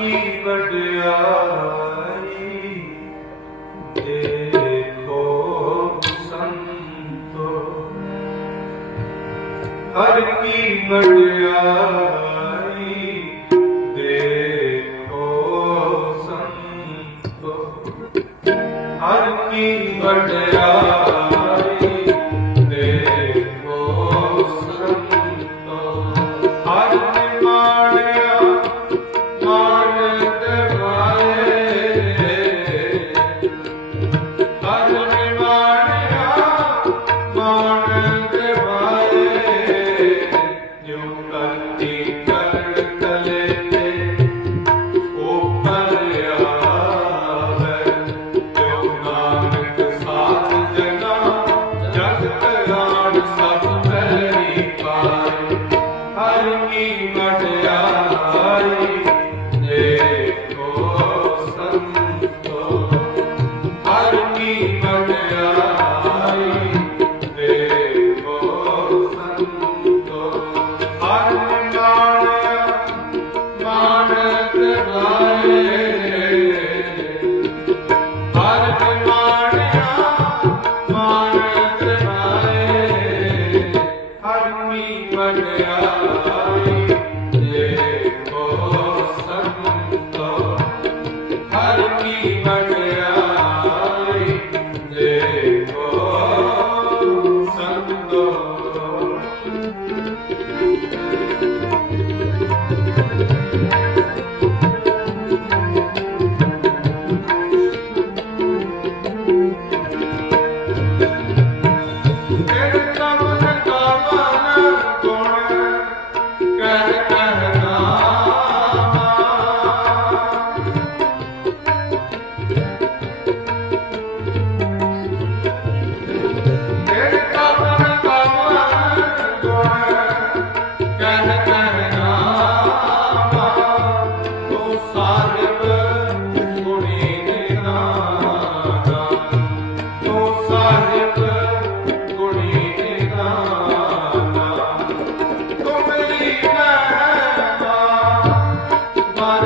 ਕੀ ਦੇਖੋ ਸੰਤੋ ਹਰ ਕੀ ਵਡਿਆਈ ਦੇਖੋ ਸੰਤੋ ਹਰ ਕੀ ਵਡਿਆਈ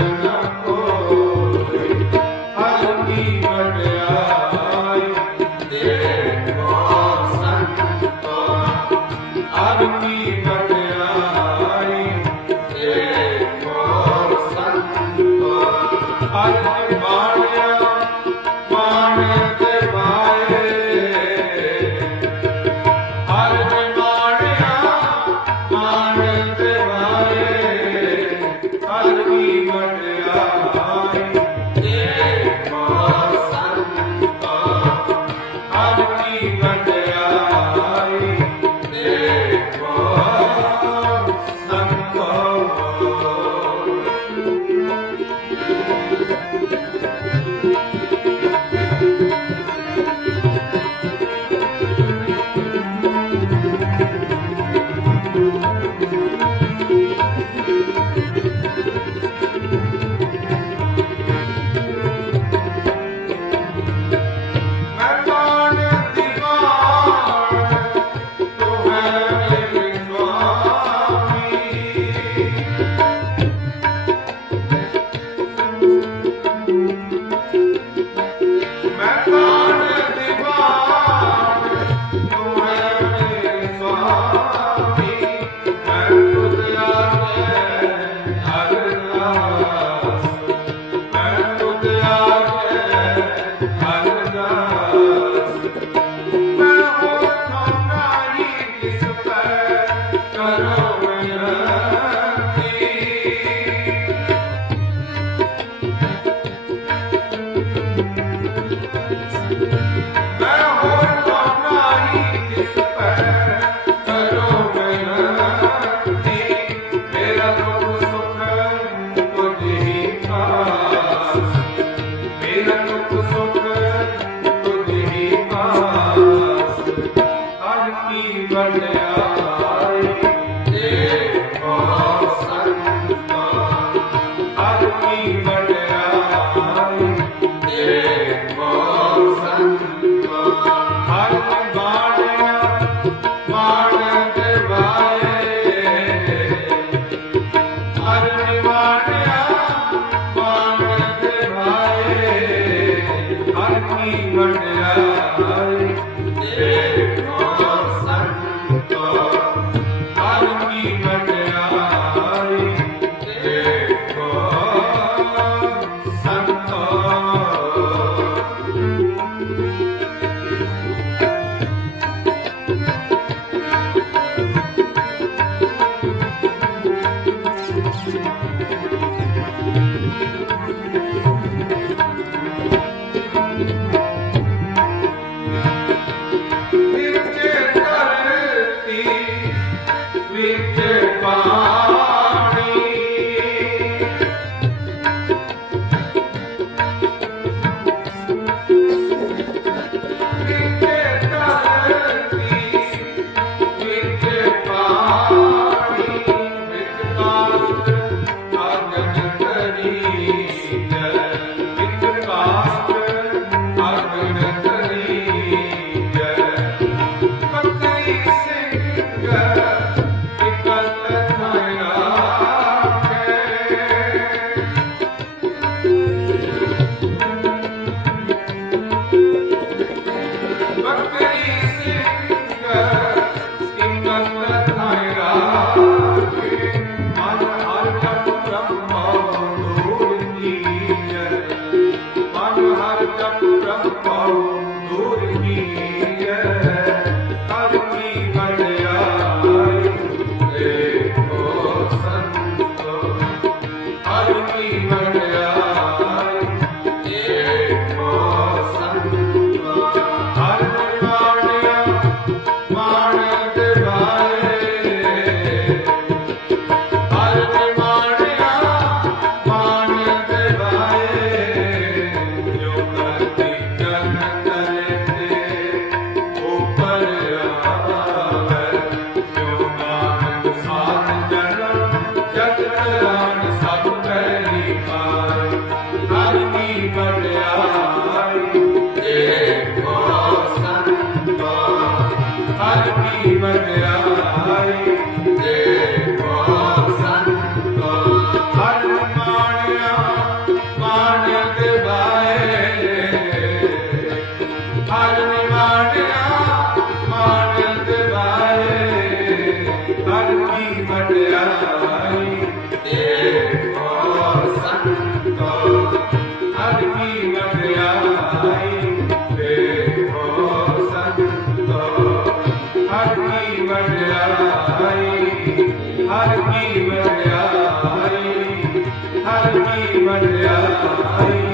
Amen. ਕੀ ਵਡਿਆਈ ਹਰ ਕੀ ਵਡਿਆਈ ਹਰ ਕੀ ਵਡਿਆਈ।